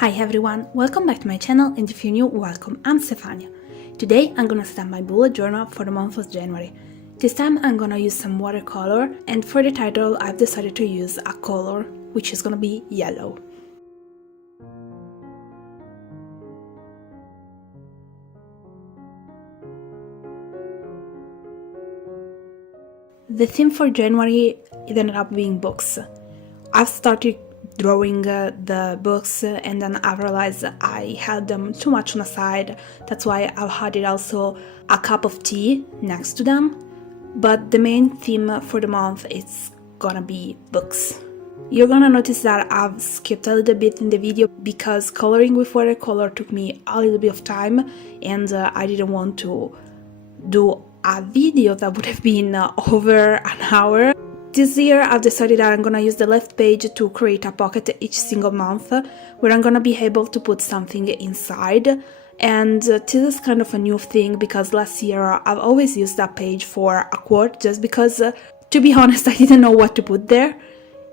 Hi everyone, welcome back to my channel, and if you're new, welcome, I'm Stefania. Today I'm gonna start my bullet journal for the month of January. This time I'm gonna use some watercolor, and for the title I've decided to use a color, which is gonna be yellow. The theme for January ended up being books. I've started drawing the books and then I realized I had them too much on the side. That's why I've added also a cup of tea next to them. But the main theme for the month is gonna be books. You're gonna notice that I've skipped a little bit in the video because coloring with watercolor took me a little bit of time, and I didn't want to do a video that would have been over an hour. This year I've decided that I'm gonna use the left page to create a pocket each single month where I'm gonna be able to put something inside. And this is kind of a new thing because last year I've always used that page for a quote just because, to be honest, I didn't know what to put there.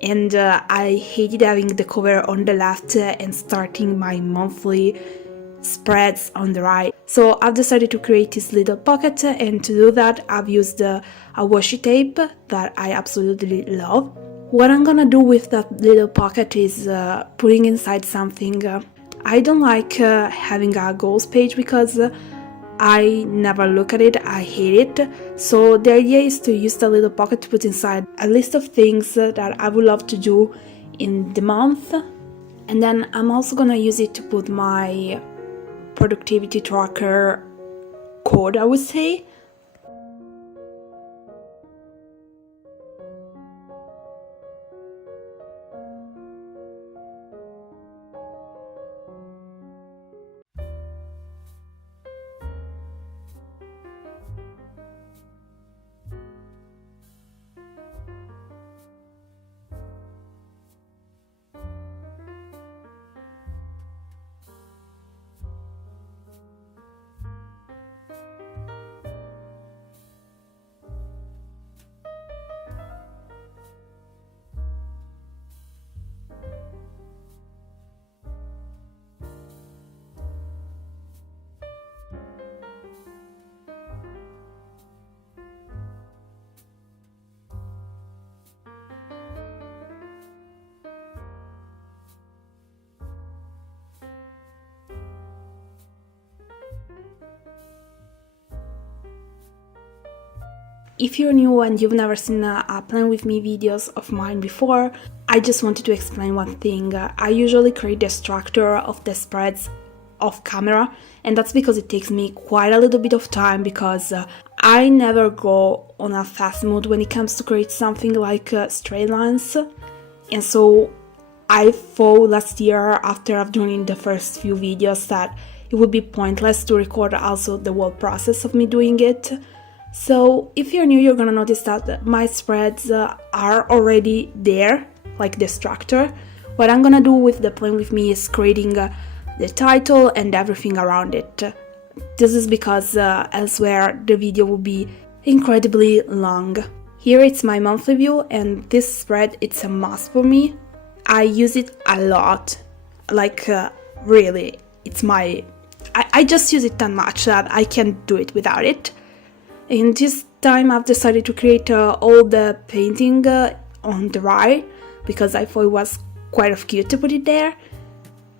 And I hated having the cover on the left and starting my monthly spreads on the right. So I've decided to create this little pocket, and to do that I've used a washi tape that I absolutely love. What I'm gonna do with that little pocket is putting inside something. I don't like having a goals page because I never look at it, I hate it. So the idea is to use the little pocket to put inside a list of things that I would love to do in the month. And then I'm also gonna use it to put my productivity tracker code, I would say. If you're new and you've never seen a plan with me videos of mine before, I just wanted to explain one thing. I usually create the structure of the spreads off camera, and that's because it takes me quite a little bit of time because I never go on a fast mode when it comes to create something like straight lines. And so I thought last year, after I've done the first few videos, that it would be pointless to record also the whole process of me doing it. So if you're new, you're gonna notice that my spreads are already there, like the structure. What I'm gonna do with the plan with me is creating the title and everything around it. This is because elsewhere the video will be incredibly long. Here it's my monthly view, and this spread, it's a must for me. I use it a lot, like really, it's my... I just use it that much that I can't do it without it. And this time I've decided to create all the painting on the right because I thought it was quite cute to put it there.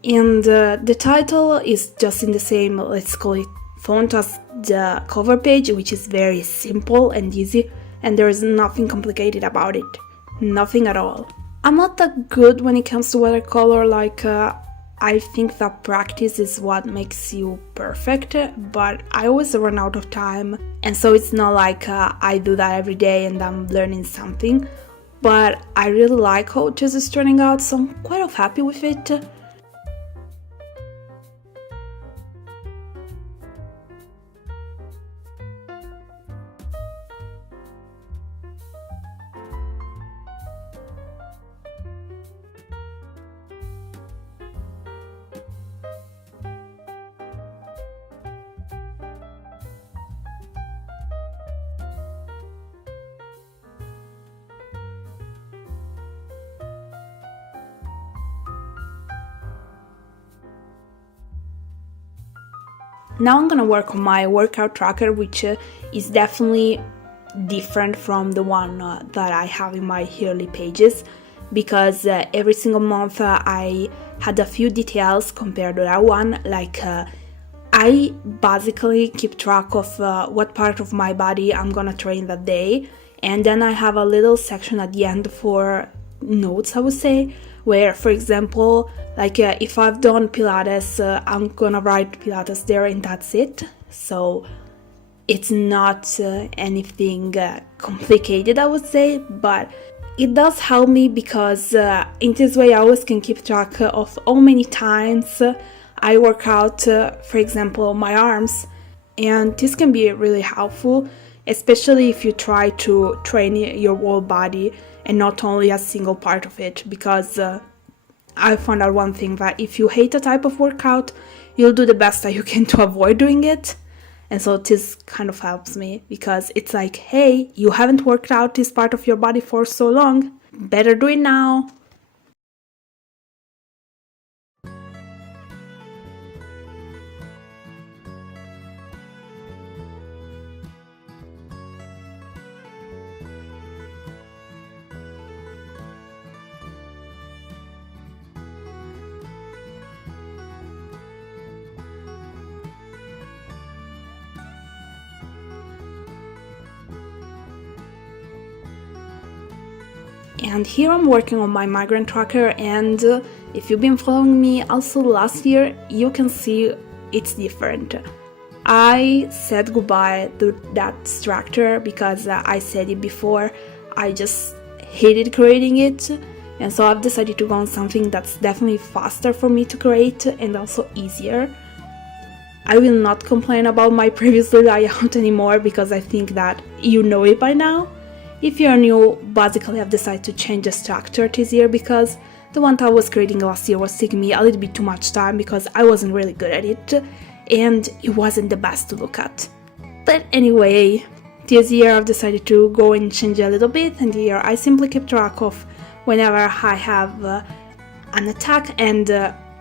And the title is just in the same, let's call it, font as the cover page, which is very simple and easy, and there is nothing complicated about it. Nothing at all. I'm not that good when it comes to watercolor, like I think that practice is what makes you perfect, but I always run out of time, and so it's not like I do that every day and I'm learning something, but I really like how this is turning out, so I'm quite happy with it. Now I'm gonna work on my workout tracker, which is definitely different from the one that I have in my yearly pages, because every single month I had a few details compared to that one. Like I basically keep track of what part of my body I'm gonna train that day, and then I have a little section at the end for notes, I would say, where, for example, like if I've done Pilates, I'm gonna write Pilates there and that's it. So it's not anything complicated, I would say, but it does help me because in this way I always can keep track of how many times I work out, for example, my arms, and this can be really helpful, especially if you try to train your whole body and not only a single part of it, because I found out one thing, that if you hate a type of workout, you'll do the best that you can to avoid doing it. And so this kind of helps me, because it's like, hey, you haven't worked out this part of your body for so long, better do it now. And here I'm working on my migraine tracker, and if you've been following me also last year, you can see it's different. I said goodbye to that tracker because I said it before, I just hated creating it, and so I've decided to go on something that's definitely faster for me to create and also easier. I will not complain about my previous layout anymore because I think that you know it by now. If you're new, basically I've decided to change the structure this year because the one that I was creating last year was taking me a little bit too much time because I wasn't really good at it and it wasn't the best to look at. But anyway, this year I've decided to go and change a little bit, and here I simply keep track of whenever I have an attack, and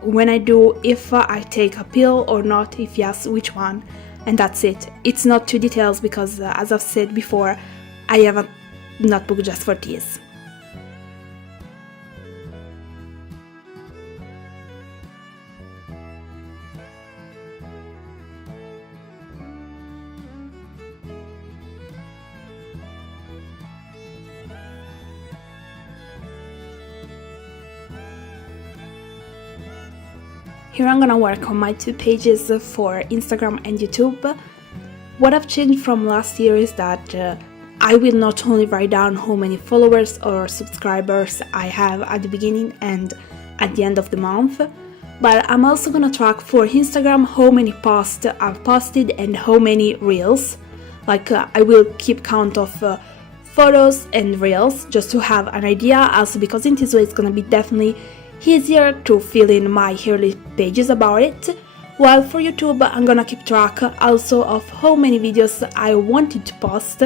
when I do, if I take a pill or not, if yes, which one, and that's it. It's not too details because as I've said before, I have a notebook just for this. Here I'm gonna work on my 2 pages for Instagram and YouTube. What I've changed from last year is that I will not only write down how many followers or subscribers I have at the beginning and at the end of the month, but I'm also gonna track for Instagram how many posts I've posted and how many reels. Like I will keep count of photos and reels just to have an idea, also because in this way it's gonna be definitely easier to fill in my yearly pages about it. While for YouTube I'm gonna keep track also of how many videos I wanted to post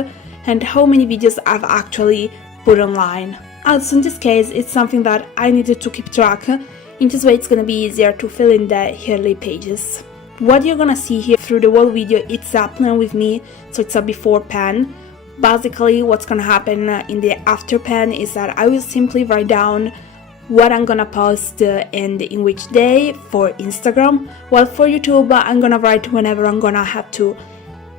and how many videos I've actually put online. Also in this case it's something that I needed to keep track. In this way it's gonna be easier to fill in the yearly pages. What you're gonna see here through the whole video, it's a plan with me, so it's a before pan. Basically what's gonna happen in the after pan is that I will simply write down what I'm gonna post and in which day for Instagram, while for YouTube I'm gonna write whenever I'm gonna have to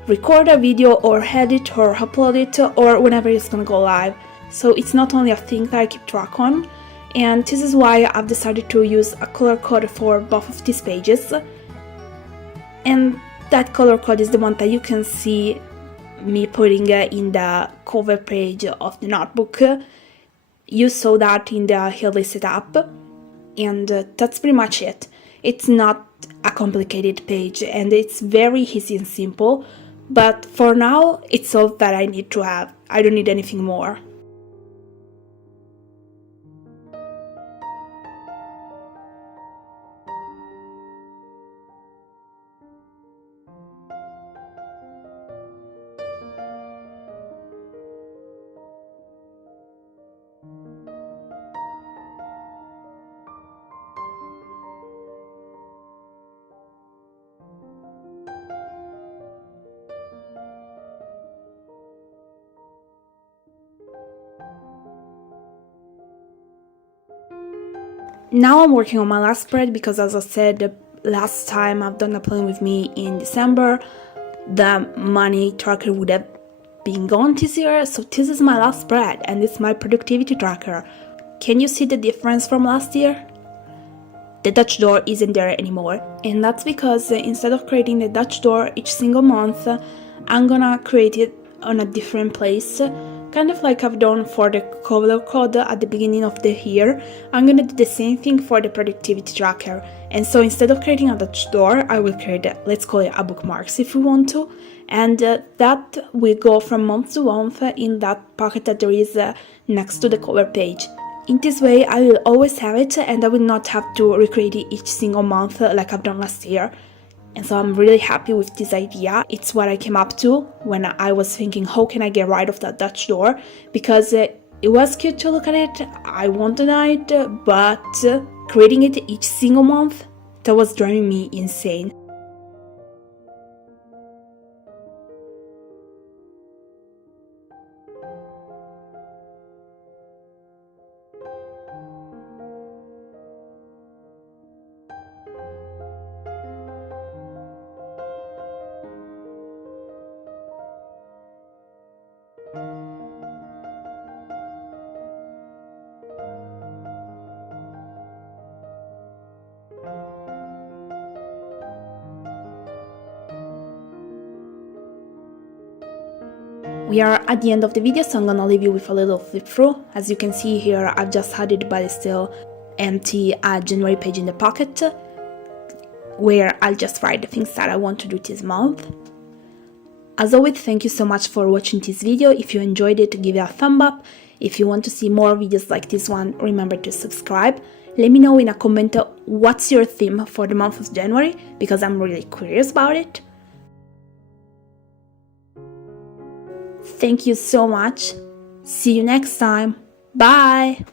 record a video or edit or upload it, or whenever it's gonna go live. So it's not only a thing that I keep track on, and this is why I've decided to use a color code for both of these pages, and that color code is the one that you can see me putting in the cover page of the notebook. You saw that in the yearly setup, and that's pretty much it. It's not a complicated page and it's very easy and simple, but for now it's all that I need to have. I don't need anything more. Now I'm working on my last spread because, as I said, the last time I've done a plan with me in December, the money tracker would have been gone this year, so this is my last spread and it's my productivity tracker. Can you see the difference from last year? The Dutch door isn't there anymore, and that's because instead of creating the Dutch door each single month, I'm gonna create it on a different place, kind of like I've done for the color code at the beginning of the year. I'm gonna do the same thing for the productivity tracker, and so instead of creating a Dutch door, I will create, let's call it a bookmarks if we want to, and that will go from month to month in that pocket that there is next to the cover page. In this way, I will always have it and I will not have to recreate it each single month like I've done last year. And so I'm really happy with this idea. It's what I came up to when I was thinking, how can I get rid of that Dutch door? Because it was cute to look at it, I wanted it, but creating it each single month, that was driving me insane. We are at the end of the video, so I'm gonna leave you with a little flip through. As you can see here, I've just added, but it's still empty, a January page in the pocket, where I'll just write the things that I want to do this month. As always, thank you so much for watching this video. If you enjoyed it, give it a thumb up. If you want to see more videos like this one, remember to subscribe. Let me know in a comment what's your theme for the month of January, because I'm really curious about it. Thank you so much. See you next time. Bye!